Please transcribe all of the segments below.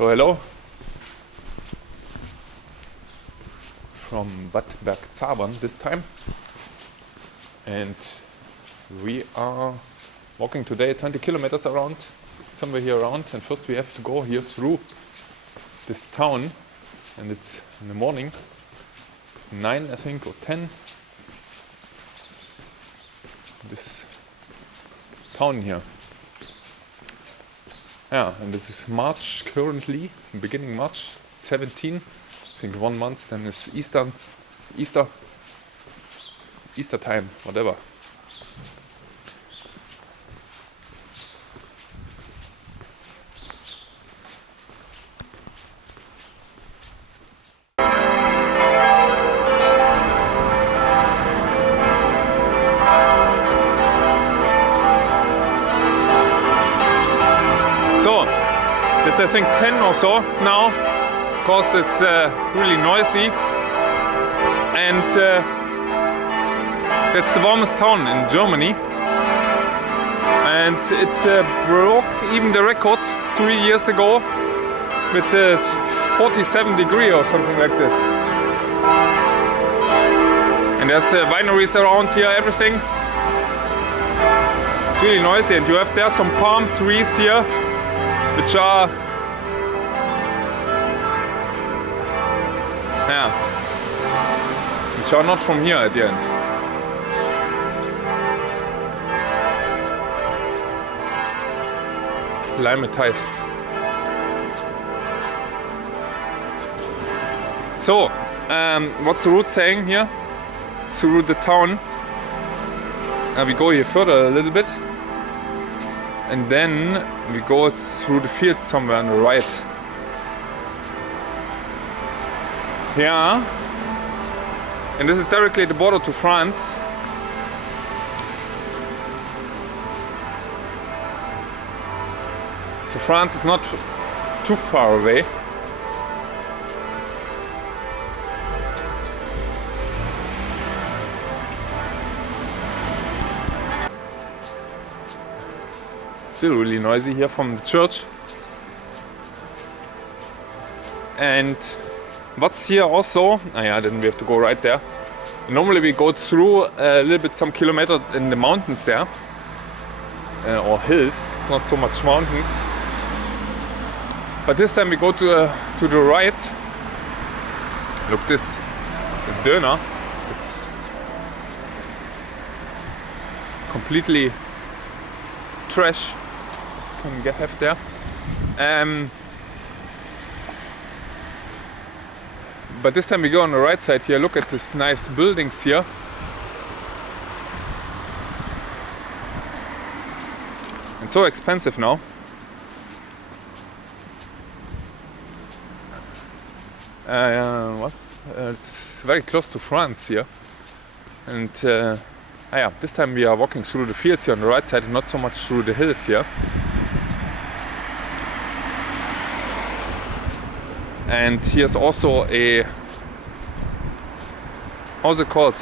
So hello from Bad Bergzabern this time, and we are walking today 20 kilometers around, somewhere here around, and first we have to go here through this town, and it's in the morning, 9 I think or 10. This town here. Yeah, and this is March currently, beginning March 17. I think 1 month, then it's Easter time, whatever. So, it's I think 10 or so now, because it's really noisy, and that's the warmest town in Germany, and it broke even the record 3 years ago with 47 degrees or something like this. And there's wineries around here, everything. It's really noisy, and you have there some palm trees here, which are not from here at the end. Climatized. So, what's the route saying here? Through the town. We go here further a little bit, and then we go through the fields somewhere on the right. Yeah. And this is directly the border to France. So France is not too far away. Still really noisy here from the church. And what's here also, then we have to go right there. Normally we go through a little bit, some kilometer in the mountains there, or hills. It's not so much mountains. But this time we go to the right. Look, this, the Döner. It's completely trash. Can get have there. But this time we go on the right side here. Look at these nice buildings here. It's so expensive now. It's very close to France here. And this time we are walking through the fields here on the right side, and not so much through the hills here. And here's also a, how's it called?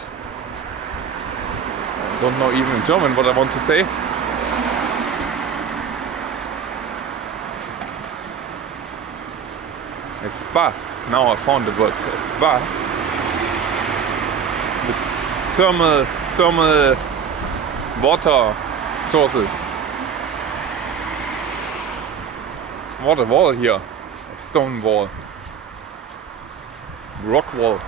I don't know even in German what I want to say. A spa. Now I found the word. A spa. With thermal water sources. What a wall here. A stone wall. Rock wall.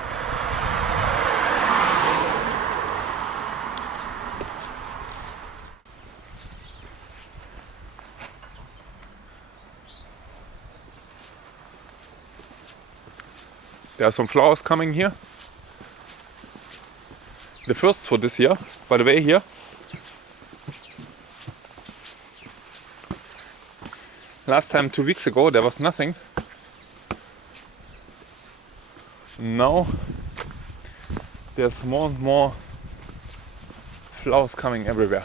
There are some flowers coming here. The first for this year, by the way, here. Last time, 2 weeks ago, there was nothing. Now there's more and more flowers coming everywhere.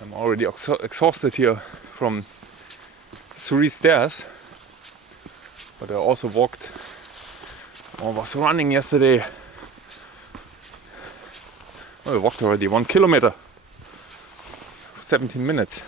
I'm already exhausted here from 3 stairs, but I also walked or was running yesterday. Well, I walked already 1 kilometer, 17 minutes.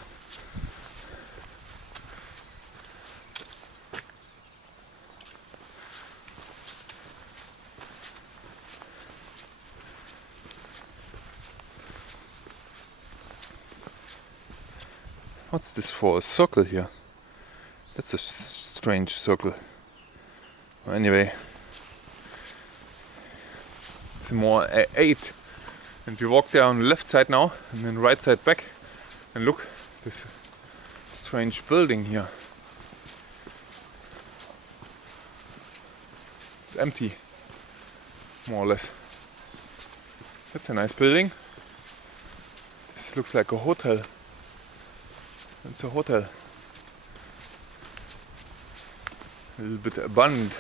What's this for? A circle here. That's a strange circle. Well, anyway, it's more A8. And we walk there on the left side now, and then right side back. And look, this strange building here. It's empty, more or less. That's a nice building. This looks like a hotel. It's a hotel. A little bit abandoned.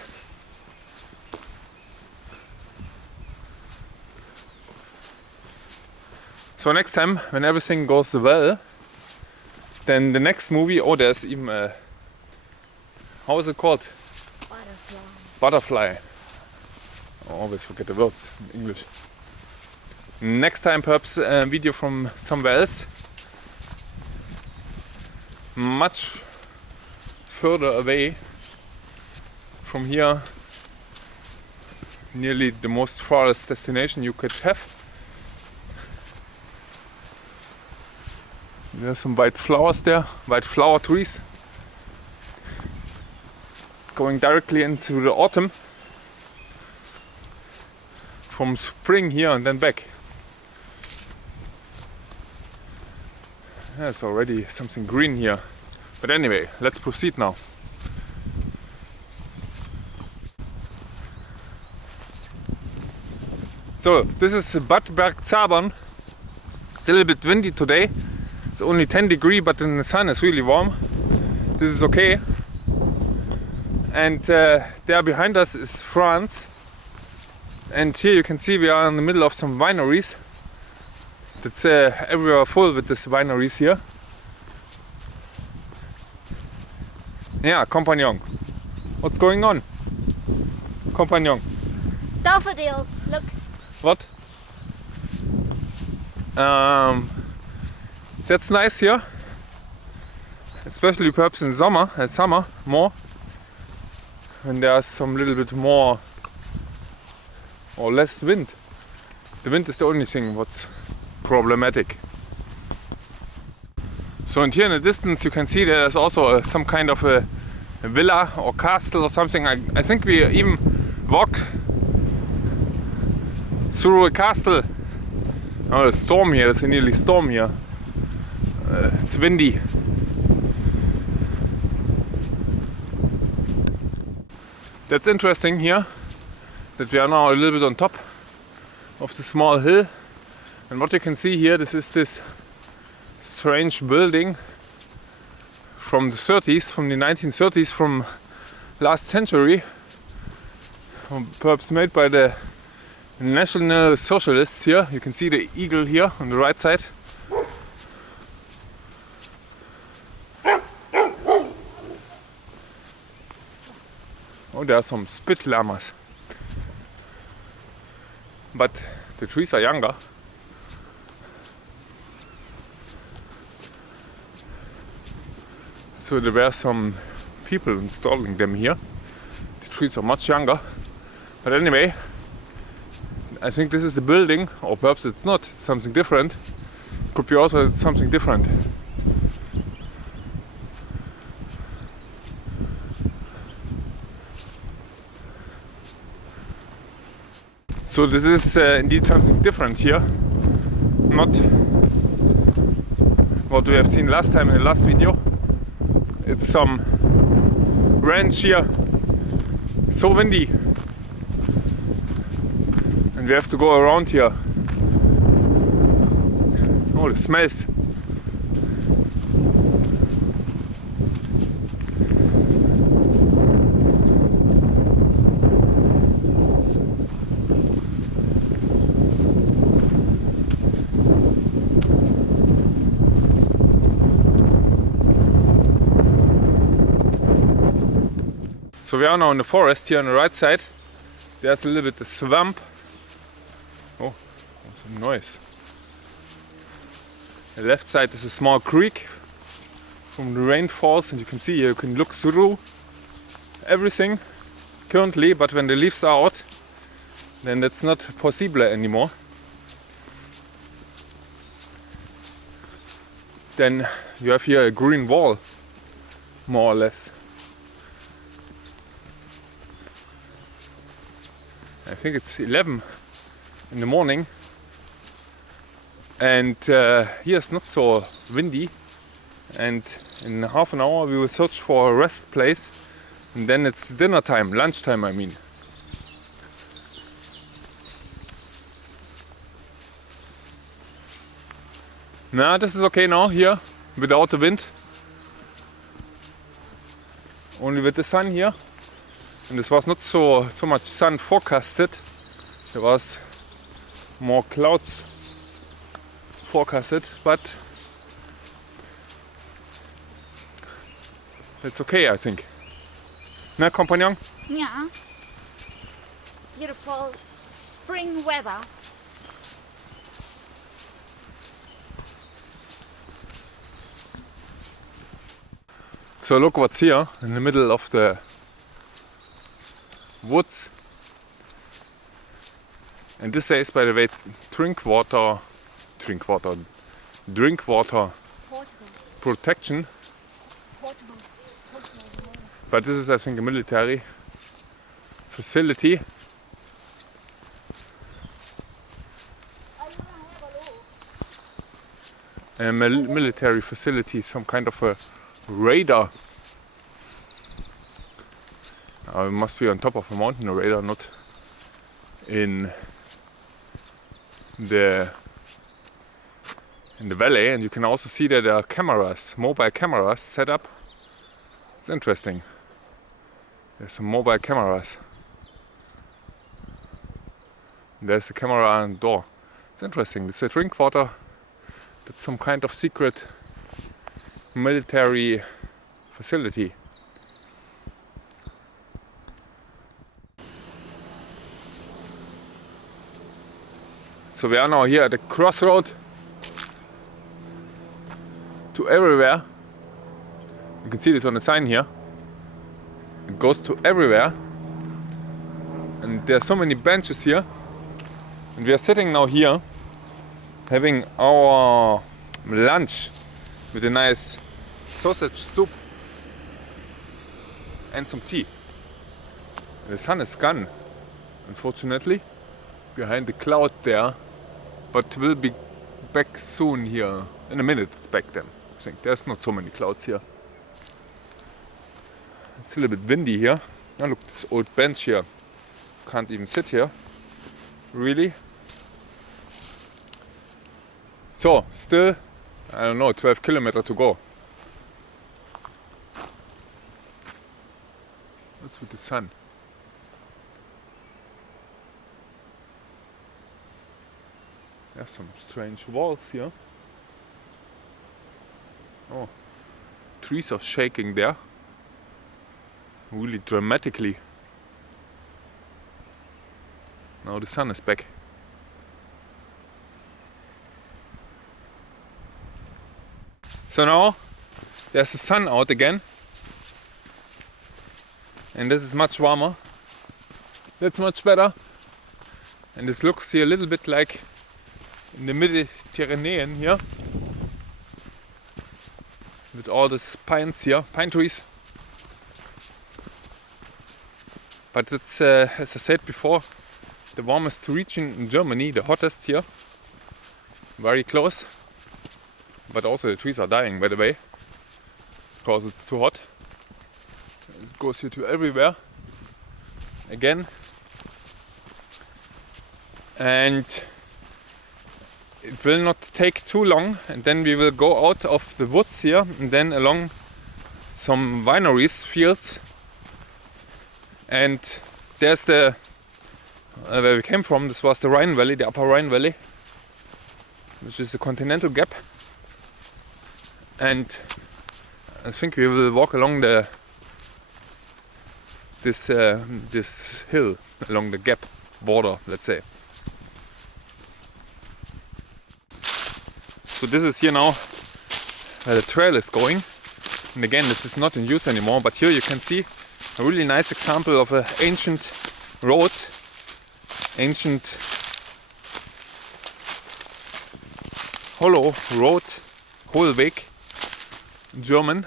So next time, when everything goes well, then the next movie, oh, there's even a, how is it called? Butterfly. Butterfly. I always forget the words in English. Next time perhaps a video from somewhere else. Much further away from here. Nearly the most farthest destination you could have. There's some white flowers there, white flower trees. Going directly into the autumn. From spring here and then back. There's already something green here. But anyway, let's proceed now. So, this is Bad Bergzabern. It's a little bit windy today. It's only 10 degrees, but in the sun it's really warm. This is okay. And there behind us is France. And here you can see we are in the middle of some wineries. It's everywhere full with these wineries here. Yeah, compagnon. What's going on? Compagnon. Daffodils, look. What? That's nice here. Especially perhaps in summer more. When there's some little bit more or less wind. The wind is the only thing what's problematic. So, and here in the distance you can see there's also some kind of a villa or castle or something. I think we even walk through a castle. Oh, a storm here, it's a nearly storm here. It's windy. That's interesting here, that we are now a little bit on top of the small hill. And what you can see here, this is this strange building from the 30s, from the 1930s, from last century. Perhaps made by the National Socialists here. You can see the eagle here on the right side. Oh, there are some spit llamas. But the trees are younger. So there were some people installing them here. The trees are much younger. But anyway, I think this is the building, or perhaps it's not, it's something different. Could be also something different. So this is indeed something different here. Not what we have seen last time in the last video. It's some ranch here. So windy. And we have to go around here. Oh, the smells. So we are now in the forest here on the right side. There's a little bit of swamp. Oh, some noise. The left side is a small creek from the rain falls, and you can see here you can look through everything currently, but when the leaves are out, then that's not possible anymore. then you have here a green wall, more or less. I think it's 11 in the morning, and here it's not so windy, and in half an hour we will search for a rest place, and then it's dinner time, lunchtime I mean. Nah, this is okay now here, without the wind. Only with the sun here. And this was not so much sun forecasted. There was more clouds forecasted, but it's okay, I think. Na, compagnon? Yeah. Beautiful spring weather. So look what's here in the middle of the woods. And this says, by the way, drink water Portable. protection. Portable. But this is, I think, a military facility. A military facility, some kind of a radar. It must be on top of a mountain, a radar, not in the valley. And you can also see that there are cameras, mobile cameras set up. It's interesting. There's some mobile cameras. There's a camera on the door. It's interesting. It's a drink water. That's some kind of secret military facility. So we are now here at the crossroad to everywhere. You can see this on the sign here. It goes to everywhere. And there are so many benches here. And we are sitting now here having our lunch with a nice sausage soup and some tea. The sun is gone, unfortunately, behind the cloud there, but will be back soon here. In a minute it's back then. I think there's not so many clouds here. It's a little bit windy here. Now look, this old bench here. Can't even sit here, really. So, still, I don't know, 12 kilometers to go. What's with the sun? There's some strange walls here. Oh, trees are shaking there. Really dramatically. Now the sun is back. So now there's the sun out again. And this is much warmer. That's much better. And this looks here a little bit like in the Mediterranean here. With all these pines here, pine trees. But it's, as I said before, the warmest region in Germany, the hottest here. Very close. But also the trees are dying, by the way, because it's too hot. It goes here to everywhere again, and it will not take too long, and then we will go out of the woods here and then along some wineries, fields, and there's the where we came from. This was the Rhine Valley, the upper Rhine Valley, which is a continental gap. And I think we will walk along this hill, along the gap border, let's say. So this is here now where the trail is going. And again, this is not in use anymore, but here you can see a really nice example of an ancient road, ancient hollow road, Hohlweg in German.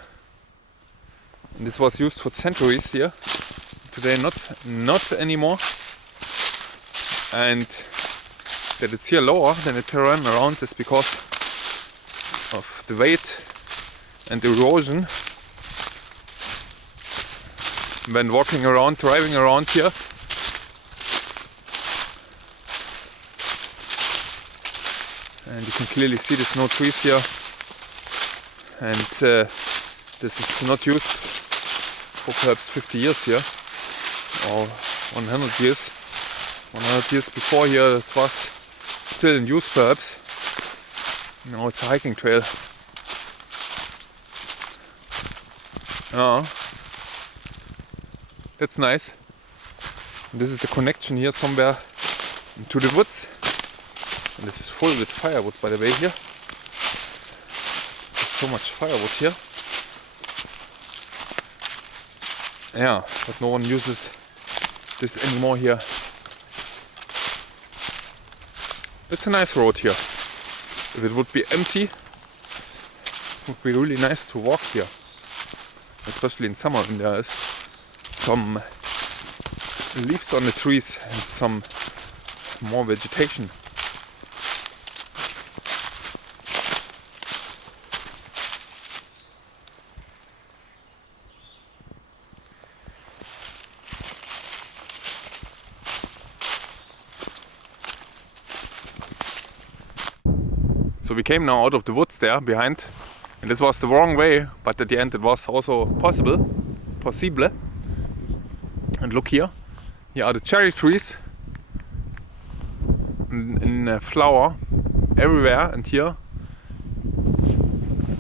And this was used for centuries here. Today not anymore. And that it's here lower than the terrain around is because of the weight and erosion when walking around, driving around here. And you can clearly see there's no trees here, and this is not used for perhaps 50 years here, or 100 years. 100 years before here it was still in use perhaps. Now it's a hiking trail. That's nice. And this is the connection here somewhere to the woods. And this is full with firewood, by the way, here. There's so much firewood here. Yeah, but no one uses this anymore here. It's a nice road here. If it would be empty, it would be really nice to walk here. Especially in summer when there is some leaves on the trees and some more vegetation. So we came now out of the woods there behind, and this was the wrong way, but at the end it was also possible. And look here, here are the cherry trees in flower everywhere, and here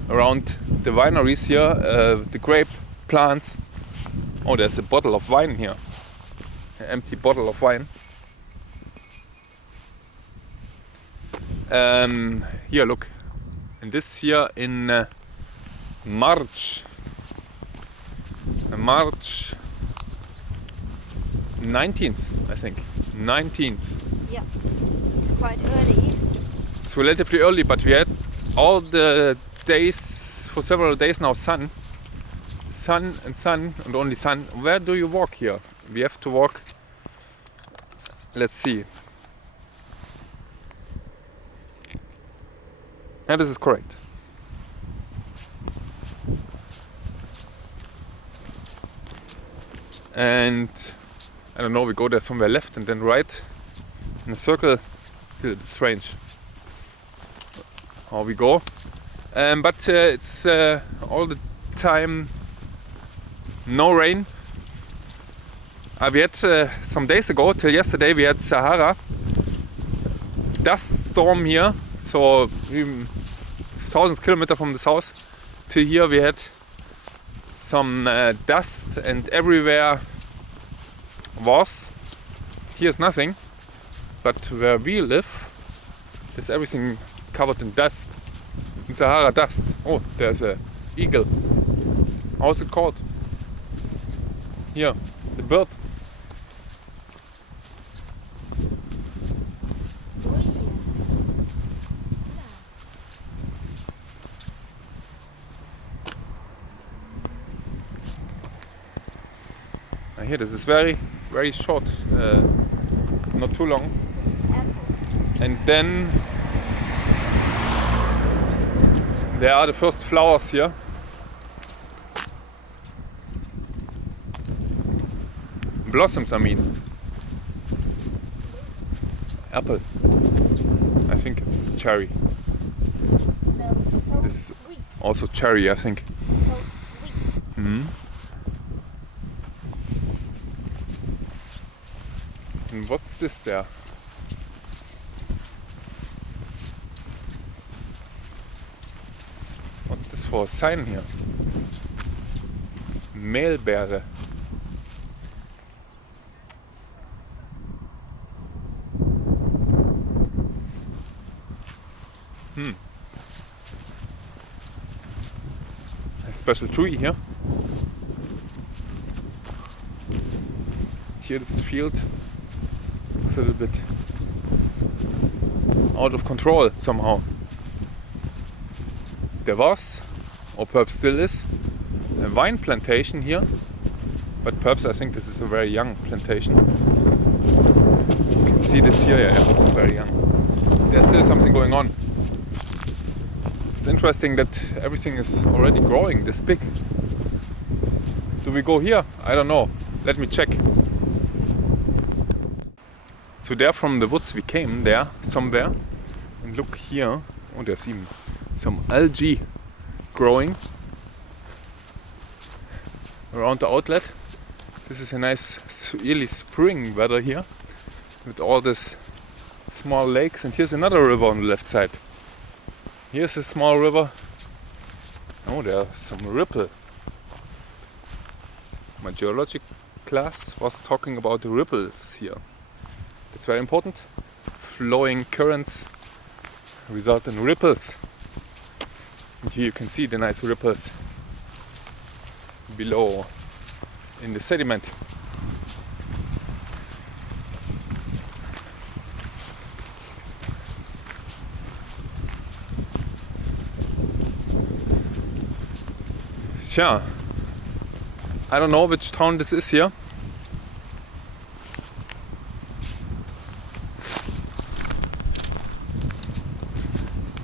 around the wineries here, the grape plants. Oh, there's a bottle of wine here, an empty bottle of wine. Here, look, and this here in March 19th, I think. 19th. Yeah, it's quite early. It's relatively early, but we had all the days, for several days now, sun, and only sun. Where do you walk here? We have to walk, let's see. Yeah, this is correct. And I don't know, we go there somewhere left and then right in a circle. It's a little bit strange how we go. But it's all the time no rain. We had some days ago, till yesterday, we had Sahara dust storm here. So thousands of kilometers from the south to here we had some dust, and everywhere was, here's nothing, but where we live is everything covered in dust, in Sahara dust. Oh, there's a eagle. How's it called? Here, the bird. Here, this is very, very short, not too long. This is apple. And then there are the first flowers here. Blossoms, I mean. Apple. I think it's cherry. It smells so This is sweet. also cherry, I think. So sweet. Mm-hmm. And what's this there? What's this for a sign here? Mehlbeere. A special tree here. Here this field looks a little bit out of control somehow. there was, or perhaps still is, a wine plantation here. But perhaps I think this is a very young plantation. You can see this here, yeah, very young. There's still something going on. It's interesting that everything is already growing this big. Do we go here? I don't know. Let me check. So there from the woods we came there somewhere. And look here. Oh, there's even some algae growing around the outlet. This is a nice early spring weather here with all these small lakes, and here's another river on the left side. Here's a small river. Oh, there's some ripple. My geology class was talking about the ripples here. That's very important. Flowing currents result in ripples. And here you can see the nice ripples below in the sediment. Tja, I don't know which town this is here.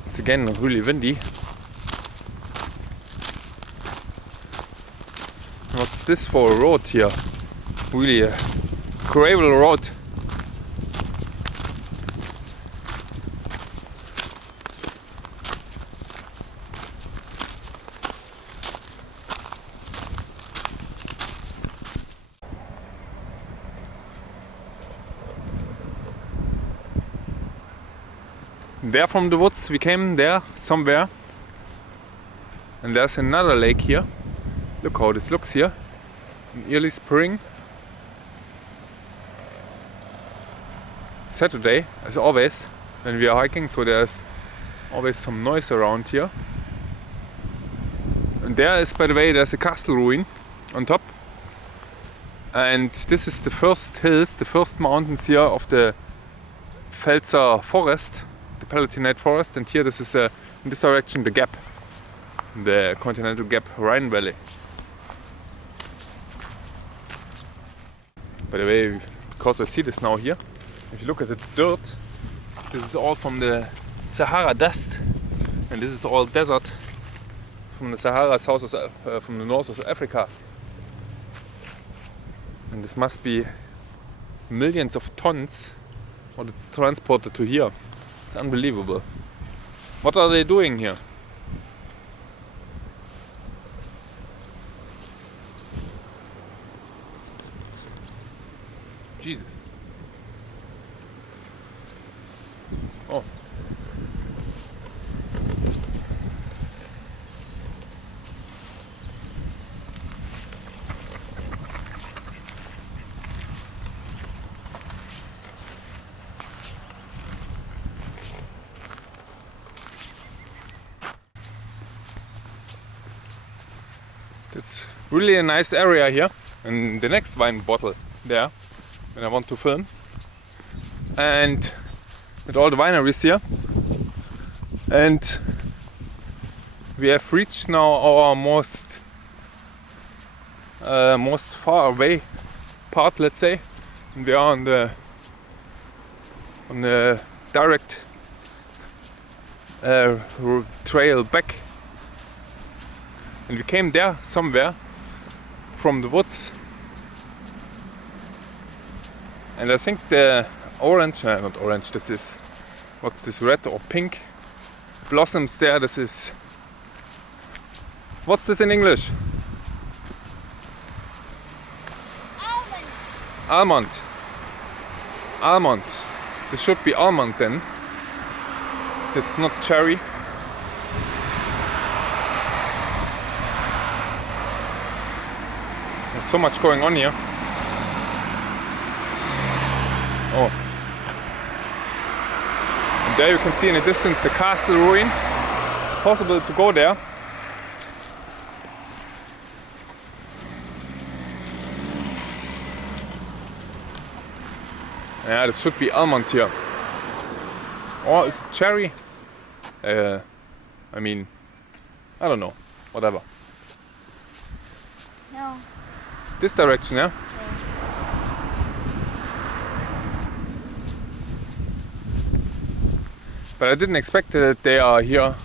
It's again really windy. What's this for a road here? Really a gravel road. There from the woods we came there somewhere, and there's another lake here. Look how this looks here in early spring. Saturday, as always, when we are hiking, so there's always some noise around here. And there is, by the way, there's a castle ruin on top. And this is the first hills, the first mountains here of the Vosges Forest, the Palatinate Forest. And here this is in this direction the gap, the continental gap, Rhine Valley. By the way, because I see this now here, if you look at the dirt, this is all from the Sahara dust, and this is all desert from the Sahara from the north of Africa. And this must be millions of tons what it's transported to here. It's unbelievable. What are they doing here? Jesus. Oh. It's really a nice area here, and the next wine bottle there when I want to film, and with all the wineries here. And we have reached now our most far away part, let's say, and we are on the direct trail back, and we came there somewhere from the woods. And I think the orange, not orange, this is, what's this, red or pink blossoms there, this is, what's this in English? Almond. Almond. Almond. This should be almond then. It's not cherry. There's so much going on here. Oh. And there you can see in the distance the castle ruin. It's possible to go there. Yeah, this should be almond here. Or is it cherry? I mean, I don't know. Whatever. No. This direction, yeah? Yeah. But I didn't expect that they are here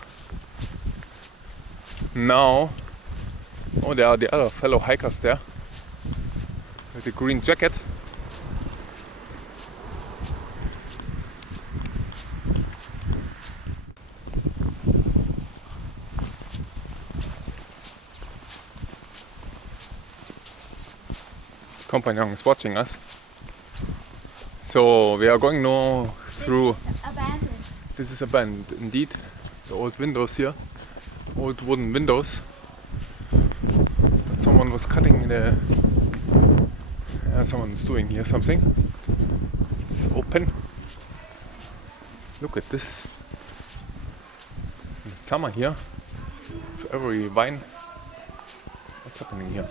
now. Oh, there are the other fellow hikers there with the green jacket. Companion is watching us. So we are going now through. This is abandoned. This is abandoned indeed. The old windows here, old wooden windows. But someone was cutting the. Someone is doing here something. It's open. Look at this. In the summer here, for every vine. What's happening here?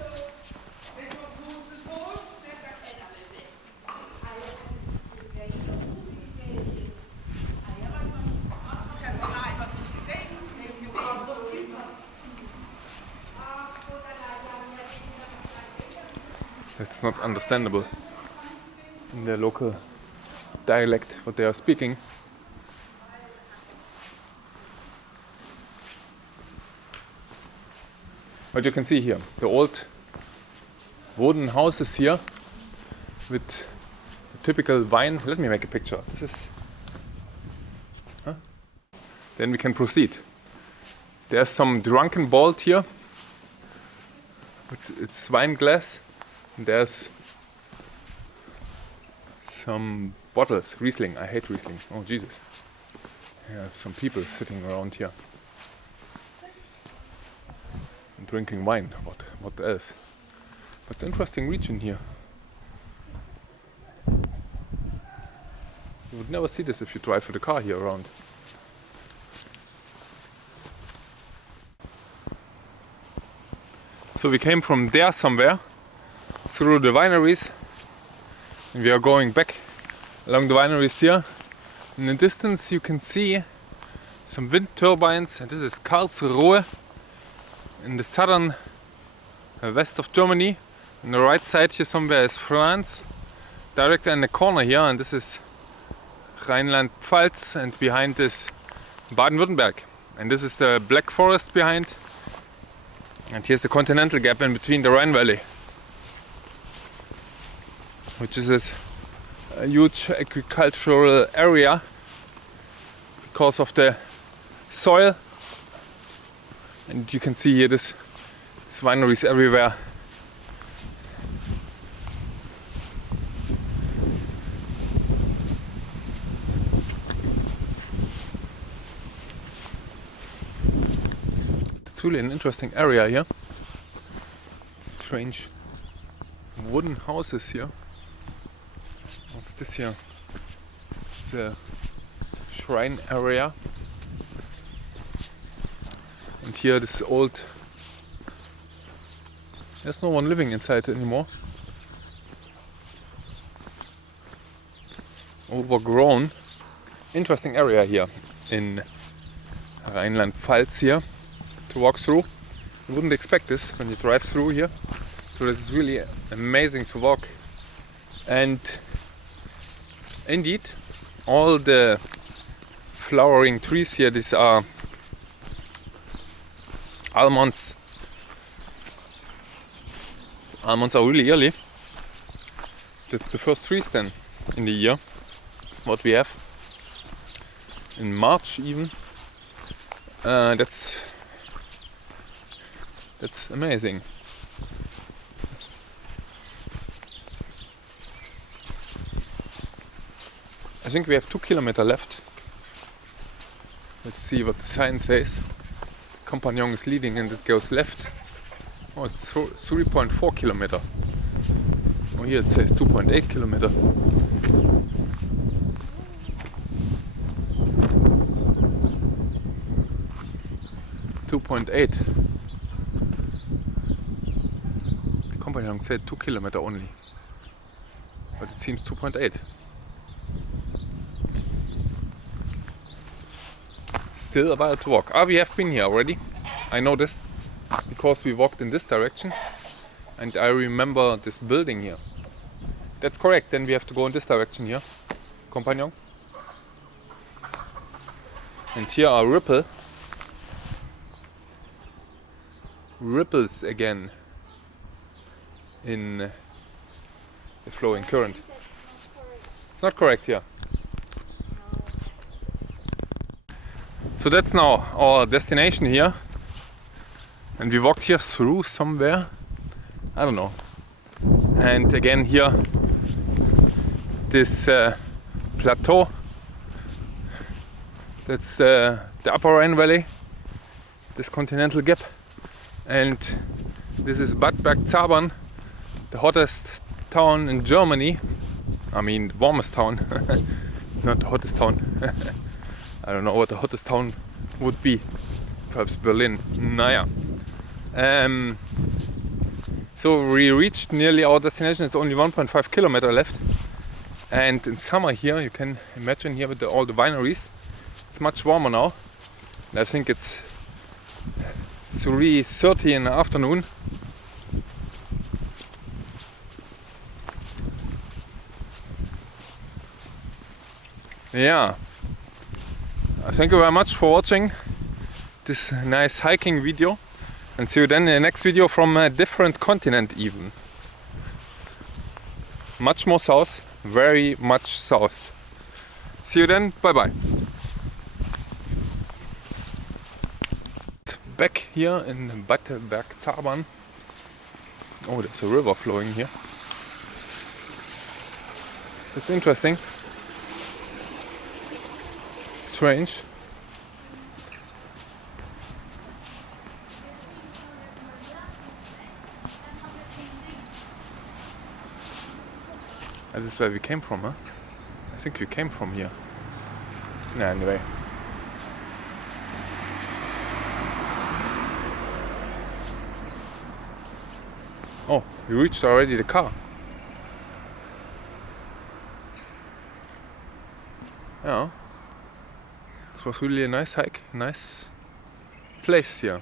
That's not understandable in their local dialect what they are speaking. But you can see here the old wooden houses here with the typical vine. Let me make a picture. This is. Huh? Then we can proceed. There's some drunken bolt here with its wine glass. There's some bottles, Riesling. I hate Riesling. Oh Jesus. Yeah, some people sitting around here and drinking wine. What else? What's an interesting region here. You would never see this if you drive with a car here around. So we came from there somewhere through the wineries, and we are going back along the wineries here. In the distance you can see some wind turbines, and this is Karlsruhe in the southern west of Germany. On the right side here somewhere is France, directly in the corner here, and this is Rhineland-Palatinate, and behind this Baden-Württemberg, and this is the Black Forest behind, and here's the continental gap in between the Rhine Valley, which is this huge agricultural area because of the soil. And you can see here this wineries everywhere. It's really an interesting area here. Strange wooden houses here. What's this here? It's a shrine area. And here this old... There's no one living inside anymore. Overgrown. Interesting area here in Rhineland-Palatinate here to walk through. You wouldn't expect this when you drive through here. So this is really amazing to walk. And indeed, all the flowering trees here, these are almonds. Almonds are really early. That's the first trees then in the year. What we have in March even. That's amazing. I think we have 2 kilometers left. Let's see what the sign says. Compagnon is leading and it goes left. Oh, it's 3.4 kilometers. Oh, here it says 2.8 kilometers. The compagnon said 2 kilometers only, but it seems 2.8. Still a while to walk. We have been here already. I know this because we walked in this direction and I remember this building here. That's correct, then we have to go in this direction here, companion. And here are ripples again in the flowing current. It's not correct here. So that's now our destination here. And we walked here through somewhere. I don't know. And again here, this plateau. That's the upper Rhine Valley, this continental gap. And this is Bad Bergzabern, the hottest town in Germany. I mean, warmest town, not the hottest town. I don't know what the hottest town would be. Perhaps Berlin. Naja. So we reached nearly our destination. It's only 1.5 kilometers left. And in summer here, you can imagine here with all the wineries, it's much warmer now. And I think it's 3:30 in the afternoon. Yeah. Thank you very much for watching this nice hiking video, and see you then in the next video from a different continent even. Much more south, very much south. See you then, bye bye. Back here in Bad Bergzabern. Oh, there's a river flowing here. That's interesting. Strange. This is where we came from, huh? I think we came from here. Yeah, anyway. Oh, we reached already the car. Yeah. This was really a nice hike, nice place here.